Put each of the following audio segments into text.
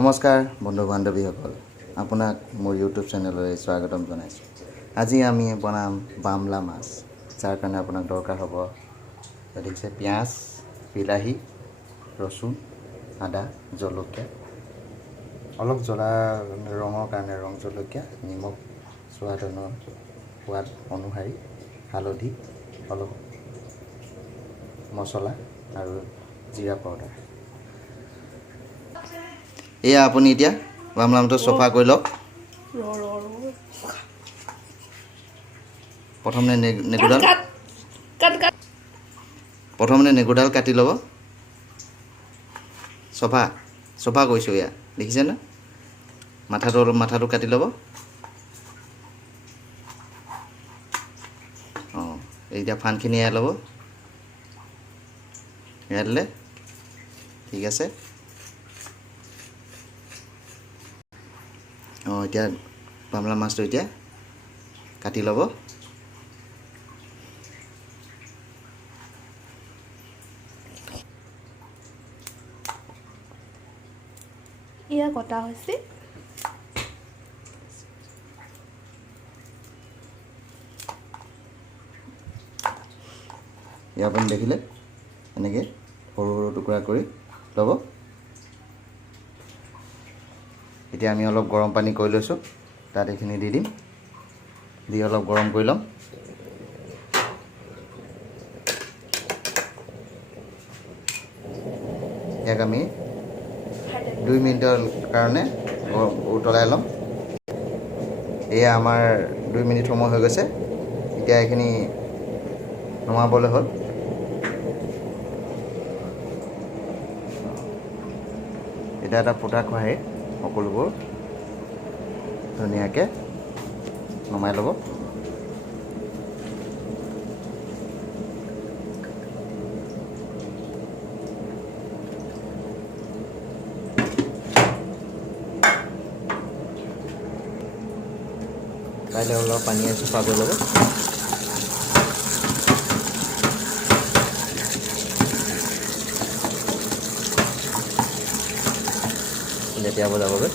নমস্কাৰ বন্ধু বান্ধৱীসকল, আপোনাক মোৰ ইউটিউব চেনেললৈ স্বাগতম জনাইছোঁ। আজি আমি বনাম বামলা মাছ, যাৰ কাৰণে আপোনাক দৰকাৰ হ'ব দেখিছে পিঁয়াজ, বিলাহী, ৰচুন, আদা, জলকীয়া, অলপ জ্বলা ৰঙৰ কাৰণে ৰং জলকীয়া, নিমখ সোৱাদ অনুসৰি, হালধি, অলপ মছলা আৰু জিৰা পাউডাৰ। এয়া আপুনি এতিয়া বামলামটো চফা কৰি লওক। প্ৰথমে নেগুৰডাল কাটি ল'ব। চফা কৰিছোঁ, এয়া দেখিছেনে? মাথাটো কাটি ল'ব। এতিয়া ফানখিনি এৰাই ল'ব। এৰাই দিলে ঠিক আছে। এতিয়া বামলা মাছটো এতিয়া কাটি ল'ব। এয়া কটা হৈছে। এয়া আপুনি দেখিলে এনেকৈ সৰু সৰু টুকুৰা কৰি ল'ব। এতিয়া আমি অলপ গৰম পানী কৰি লৈছোঁ, তাত এইখিনি দি দিম। দি অলপ গৰম কৰি ল'ম। ইয়াক আমি 2 মিনিটৰ কাৰণে উতলাই ল'ম। এয়া আমাৰ 2 মিনিট সময় হৈ গৈছে। এতিয়া এইখিনি নমাবলৈ হ'ল। এতিয়া এটা ফুটা খোৱাহে সকলোবোৰ ধুনীয়াকৈ নমাই ল'ব। কাইলৈ অলপ পানীয়ে চফা কৰি ল'ব। লেতেৰাবোৰ যাবগৈ।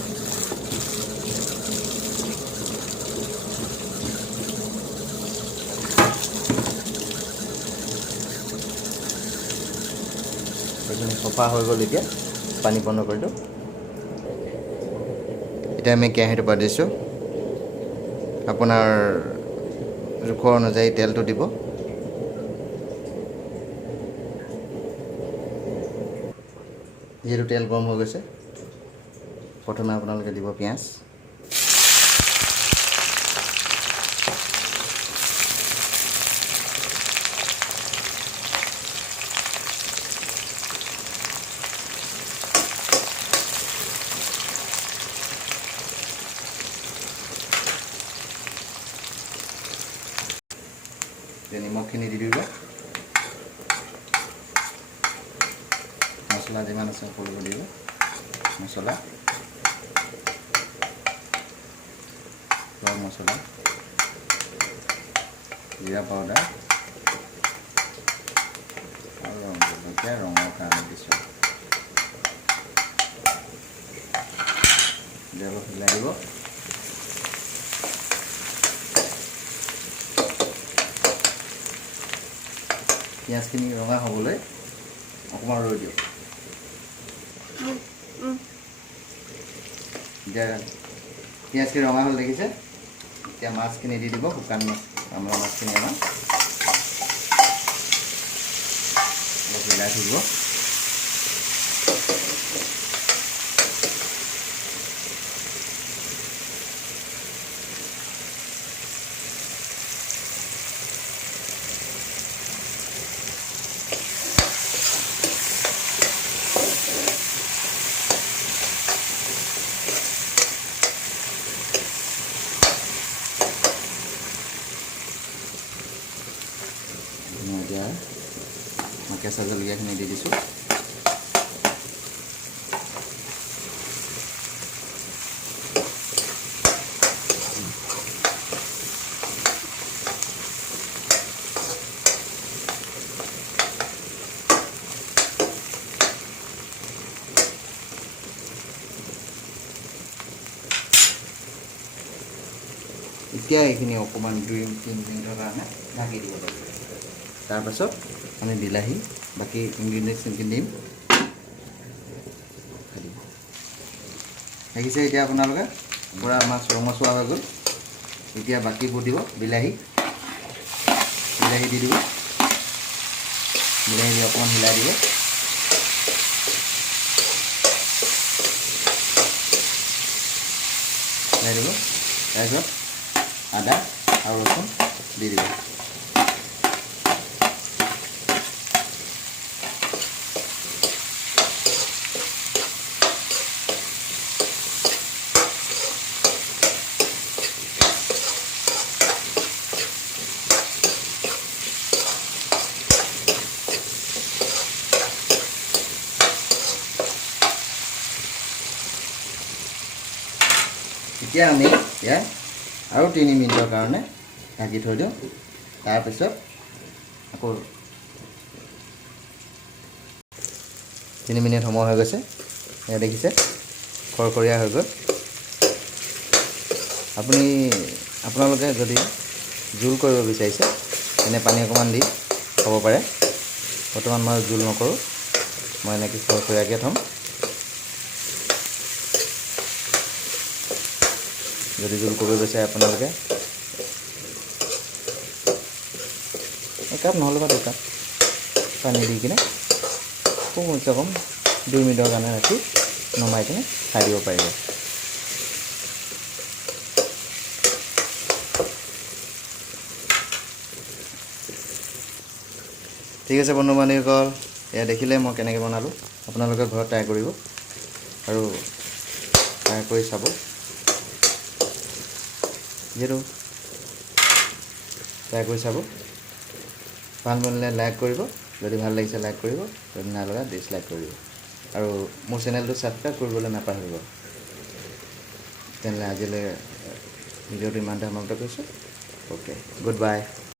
এইখিনি চফা হৈ গ'ল। এতিয়া পানী বন্ধ কৰি দিওঁ। এতিয়া আমি কেৰাহীটো পাতিছোঁ। আপোনাৰ জোখৰ অনুযায়ী তেলটো দিব। যিহেতু তেল গৰম হৈ গৈছে, প্ৰথমে আপোনালোকে দিব পিঁয়াজ। নিমখখিনি দি দিব। মছলা যিমান আছে সকলোবোৰ দিব। মছলা, গৰম মছলা, জিৰা পাউডাৰ আৰু ৰং জলকীয়া ৰঙৰ কাৰণে দিছোঁ। অলপ হিলাই দিব। পিঁয়াজখিনি ৰঙা হ'বলৈ অকণমান ৰৈ দিয়ক। এতিয়া পিঁয়াজখিনি ৰঙা হ'ল দেখিছে। এতিয়া মাছখিনি দি দিব। শুকান মাছ, বামলা মাছখিনি আমাৰ অলপ হিলাই থাকিব। এতিয়া মই কেঁচা জলকীয়াখিনি দি দিছোঁ। এতিয়া এইখিনি অকণমান 2-3 মিনিটৰ কাৰণে ঢাকি দিব লাগিব। তাৰপাছত আমি বিলাহী বাকী ইনগ্ৰিডিয়েণ্টছখিনি দিম। দেখিছে এতিয়া আপোনালোকে পূৰা মাছ ৰঙচুৱা হৈ গ'ল। এতিয়া বাকীবোৰ দিব। বিলাহী দি দিব। বিলাহী দি অকণমান হিলাই দিব। তাৰপিছত আদা আৰু ৰচুন দি দিব। এতিয়া আমি ইয়াত আৰু 3 মিনিটৰ কাৰণে ঢাকি থৈ দিওঁ। তাৰপিছত আকৌ 3 মিনিট সময় হৈ গৈছে। এয়া দেখিছে খৰখৰীয়া হৈ গ'ল। আপোনালোকে যদি জোল কৰিব বিচাৰিছে তেনে পানী অকণমান দি খাব পাৰে। বৰ্তমান মই জোল নকৰোঁ, মই এনেকৈ খৰখৰীয়াকৈ থ'ম। যদি জোল কৰিব বিচাৰে আপোনালোকে একাপ নহ'লে বা 2 কাপ পানী দি কিনে কমচে কম 2 মিনিটৰ কাৰণে ৰাখি নমাই কিনে খাই দিব পাৰিব। ঠিক আছে বন্ধু বান্ধৱীসকল, এয়া দেখিলে মই কেনেকৈ বনালোঁ। আপোনালোকে ঘৰত ট্ৰাই কৰিব আৰু ট্ৰাই কৰি চাব। যিহেতু ট্ৰাই কৰি চাব, ভাল বনিলে লাইক কৰিব, যদি ভাল লাগিছে লাইক কৰিব, যদি নাই লগা ডিছলাইক কৰিব আৰু মোৰ চেনেলটো ছাবস্ক্ৰাইব কৰিবলৈ নাপাহৰিব। তেনেহ'লে আজিলৈ ভিডিঅ'টো ইমানতে সমাপ্ত কৰিছোঁ। Okay, good bye.